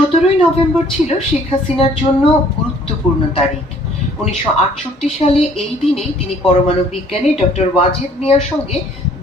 17ই November ছিল শেখ হাসিনার জন্য গুরুত্বপূর্ণ তারিখ। 1968 সালে এই দিনেই তিনি পরমাণু বিজ্ঞানী ডক্টর ওয়াজেদ মিয়ার সঙ্গে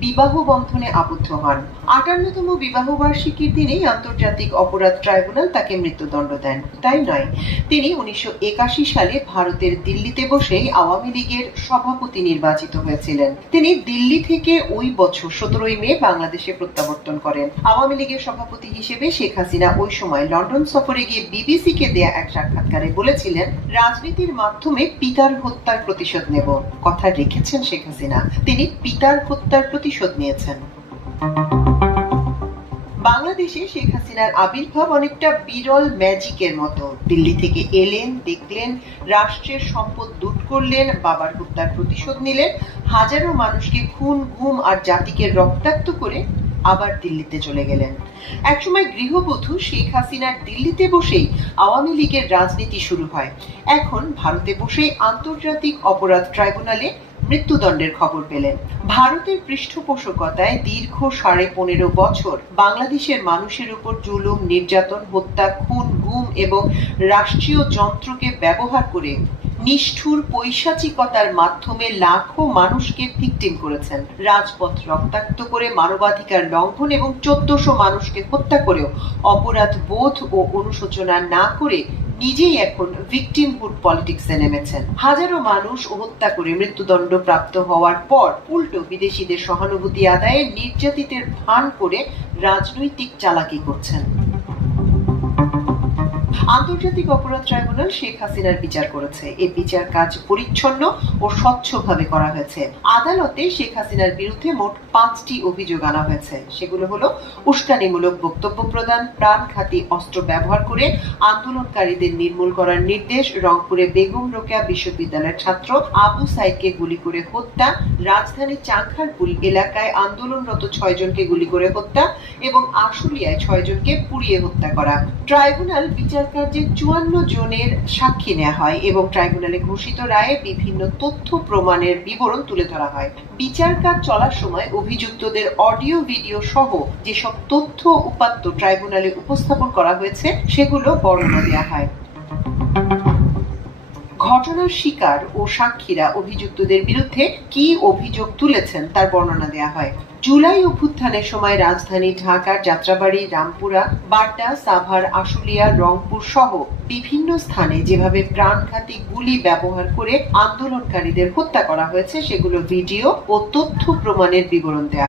বিবাহ বন্ধনে আবদ্ধ হন। 58তম বিবাহ বার্ষিকীর দিনেই আন্তর্জাতিক অপরাধ ট্রাইব্যুনাল তাকে মৃত্যুদণ্ড দেন। তাই নয়, তিনি 1981 সালে ভারতের দিল্লিতে বসেই আওয়ামী লীগের সভাপতি নির্বাচিত হয়েছিলেন। তিনি দিল্লি থেকে ওই বছর 17ই মে বাংলাদেশে প্রত্যাবর্তন করেন। আওয়ামী লীগের সভাপতি হিসেবে শেখ হাসিনা ওই সময় লন্ডন সফরে গিয়ে বিবিসিকে দেয়া এক সাক্ষাৎকারে বলেছিলেন, রাজনীতির মাধ্যমে পিতার হত্যার প্রতিশোধ নেব। কথা রেখেছেন শেখ হাসিনা, তিনি পিতার হত্যার প্রতিশোধ নিয়েছেন। বাংলাদেশে শেখ হাসিনার আবির্ভাব অনেকটা বিরল ম্যাজিকের মতো। দিল্লি থেকে এলেন, দেখলেন, রাষ্ট্রের সম্পদ লুট করলেন, বাবার হত্যার প্রতিশোধ নিলেন, হাজারো মানুষকে খুন, গুম আর জাতিকে রক্তাক্ত করে আবার দিল্লিতে চলে গেলেন। একসময় গৃহবধূ শেখ হাসিনার দিল্লিতে বসেই আওয়ামী লীগের রাজনীতি শুরু হয়। এখন ভারতে বসেই আন্তর্জাতিক অপরাধ ট্রাইব্যুনালে মৃত্যুদণ্ডের খবর পেলেন। ভারতের পৃষ্ঠপোষকতায় দীর্ঘ 15.5 বছর বাংলাদেশের মানুষের উপর জুলুম, নির্যাতন, হত্যা, খুন, গুম এবং রাষ্ট্রীয় যন্ত্রকে ব্যবহার করে নিষ্ঠুর পৈশাচিকতার মাধ্যমে লাখো মানুষকে ভিকটিম করেছেন। রাজপথ রক্তাক্ত করে মানবাধিকার লঙ্ঘন এবং 1400 মানুষকে হত্যা করেও অপরাধ বোধ ও অনুশোচনা না করে নিজেই এখন ভিকটিমহুড পলিটিক্সে নেমেছেন। হাজারো মানুষ হত্যা করে মৃত্যুদণ্ড প্রাপ্ত হওয়ার পর উল্টো বিদেশিদের সহানুভূতি আদায়ে নির্যাতিতের ভান করে রাজনৈতিক চালাকি করছেন। আন্তর্জাতিক অপরাধ ট্রাইব্যুনাল শেখ হাসিনার বিচার করেছে। এই বিচার কাজ পরিচ্ছন্ন ও স্বচ্ছভাবে করা হয়েছে। আদালতে শেখ হাসিনার বিরুদ্ধে মোট 5টি অভিযোগ আনা হয়েছে। সেগুলো হলো উস্কানিমূলক বক্তব্য প্রদান, প্রাণঘাতী অস্ত্র ব্যবহার করে আন্দোলনকারীদের নির্মূল করার নির্দেশ, রংপুরে বেগম রোকেয়া বিশ্ববিদ্যালয়ের ছাত্র আবু সাইদকে গুলি করে হত্যা, রাজধানীর চাংখারপুল এলাকায় আন্দোলনরত 6 জনকে গুলি করে হত্যা এবং আশুলিয়ায় 6 জনকে পুড়িয়ে হত্যা করা। ট্রাইব্যুনাল বিচার কার্যে 54 জনের সাক্ষী নেওয়া হয় এবং ট্রাইব্যুনালে ঘোষিত রায়ে বিভিন্ন তথ্য প্রমাণের বিবরণ তুলে ধরা হয়। বিচার কাজ চলার সময় অভিযুক্তদের অডিও, ভিডিও সহ যেসব তথ্য উপাত্ত ট্রাইব্যুনালে উপস্থাপন করা হয়েছে সেগুলো বর্ণনা দেওয়া হয়। ঘটনার শিকার ও সাক্ষীরা অভিযুক্তদের বিরুদ্ধে কি অভিযোগ তুলেছেন তার বর্ণনা দেওয়া হয়। জুলাই অভ্যুত্থানের সময় রাজধানী ঢাকার যাত্রাবাড়ি, রামপুরা, বাড্ডা, সাভার, আশুলিয়া, রংপুর সহ বিভিন্ন স্থানে যেভাবে প্রাণঘাতী গুলি ব্যবহার করে আন্দোলনকারীদের হত্যা করা হয়েছে সেগুলো ভিডিও ও তথ্য প্রমাণের বিবরণ দেয়া